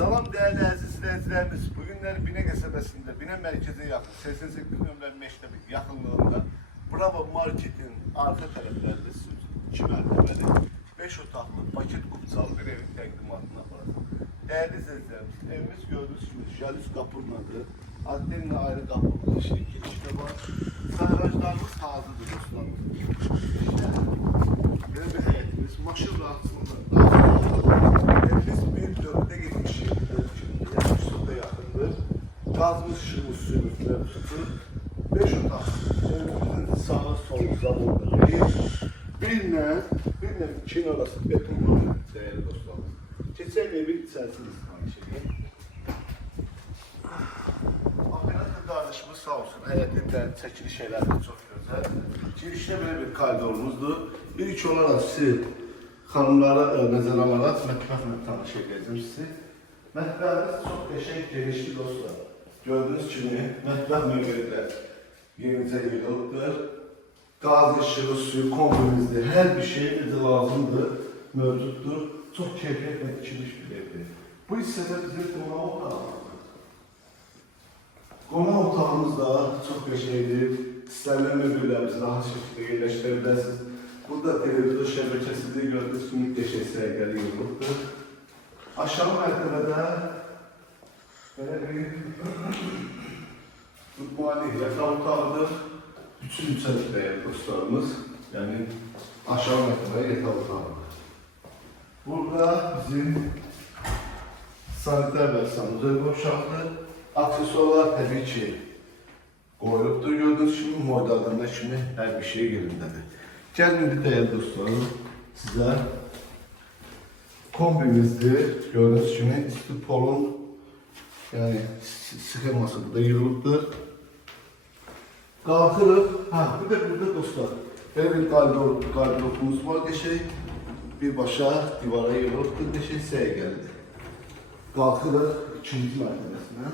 Salam değerli aziz izleyicilerimiz. Bugünler Bine Kasabası'nda, Bine merkeze yakın, 88 nömrəli Meştepe yakınlığında Bravo Market'in arka taraflarında 2 mərtəbəli 5 otaqlı paket kupçalı bir evin təqdimatına aparacaq. Değerli izleyicilerimiz, evimiz gördüğünüz gibi jalüz kapılmadı. Adrenle ayrı kapılmadı. Girişte var. Sayğaclarımız hazırdır dostlarımız. İşte böyle bir həyətimiz, maşın rahatsızlığında. Evimiz bir dörtte gitmiş. Üstünde yakındır. Gazımız, ışığımız, suyumuz mevcuttur. 5 otak. Evimizin sağı solu zamanında değil. Birle iki arası beton var değerli dostlarımız. Keçək evin içərisində istifadə edir. Operator qardaşımız sağ olsun. Həyətindən çəkili şeylər də çox gözəl. Girişdə belə bir koridorumuzdur. İlk olaraq siz xanımlara nəzərə alaraq mətbəxlə tanış edəcəm sizi. Mətbəximiz çox qəşəng, genişli dostlar. Gördüyünüz kimi mətbəx mövqedə yenicə yığılıbdır. Qaz, işığı, suyu, kombimizdir. Hər bir şey necə lazımdır, mövcuddur. Çox keyfiyyətlə dikilmiş bir evdir. Bu hissədə bizim qonaq otağımızdır. Qonaq otağımız da çox qəşəngdir. İstənilən möbellərimizi rahat şəkildə yerləşdirə bilərsiniz. Burada televizor şəbəkəsində gördüyünüz kimi qəşəng səhiyyə yığılıbdır. Aşağı mərtəbədə belə bir mutfağın yataq otağıdır. Bütün yüksəlikdəyək dostlarımız, yəni aşağı mərtəbəyə yataq otağıdır. Burada bizim sanitär və sanuzel qovşaqdır. Aksesuarlar təbii ki qoyulubdur. Gördüyünüz kimi moydadanda kimi hər bir şey yerindədir. Gəlin indi dəyərli dostlarım, sizə kombimizdir. Gördüyünüz kimi istipolun yəni sxeması burada yığılıbdır. Qalxırıq. Bir de burada dostlar, belə bir qardırofumuz var qəşəng. Birbaşa divara yığılıbdır, qəşəng səyyəlidir. Qalxırıq ikinci mərtəbəsinə.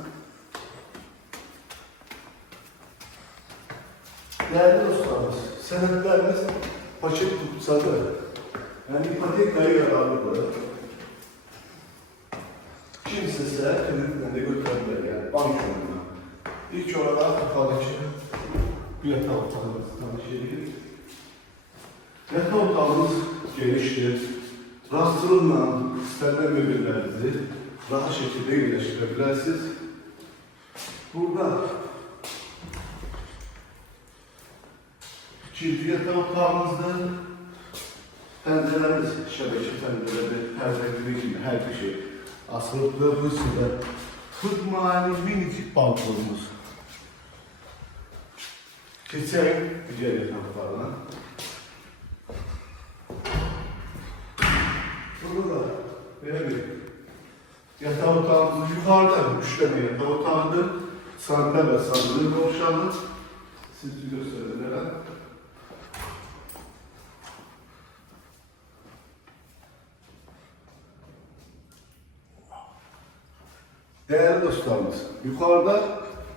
Değerli dostlarımız, sənədlərimiz paket kupçadır. Yəni ipotekaya yararlıdır. Kimsə isə kreditlə də götürəbilər, yəni bank yoluna. İlk olaraq yuxarıdakı bir yataq otağımızı tanış edirik. Yataq otağımız genişdir. Rastırımla istənilən möbellərinizi rahat şəkildə yerləşdirə bilərsiniz. Burada kilitli yataq otağımızdır. Pəncərəmiz şəbəkə pəncərədir. Pərdəli kimi hər bir şey asılıbdır. Bu sizdə xırtmali minicik balkonumuz. Keçək digər yataqlarına. Burada da belə bir yataq otağımız yuxarıda 3 dənə yataq otağıdır. Sanitər və sanuzel qovşağı. Sizi göstərirəm. Değerli dostlarımız, yukarıda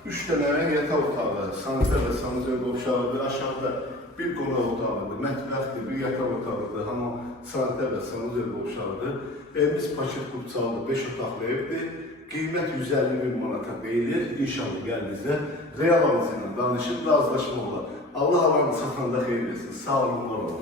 3 tane yataq otağı, sanitər və sanuzel qovşağıdır. Aşağıda bir qonaq otağıdır, mətbəxdir, bir yataq otağıdır, amma sanitər və sanuzel qovşağıdır. Evimiz paket kupçalıdır, 5 otaqlı evdir. Qiymət 150.000 manata deyilir. İnşallah gəldinizdə real alıcı ilə danışıb razılaşma olar. Allah alanı satanda xeyir versin. Sağ olun, var olun.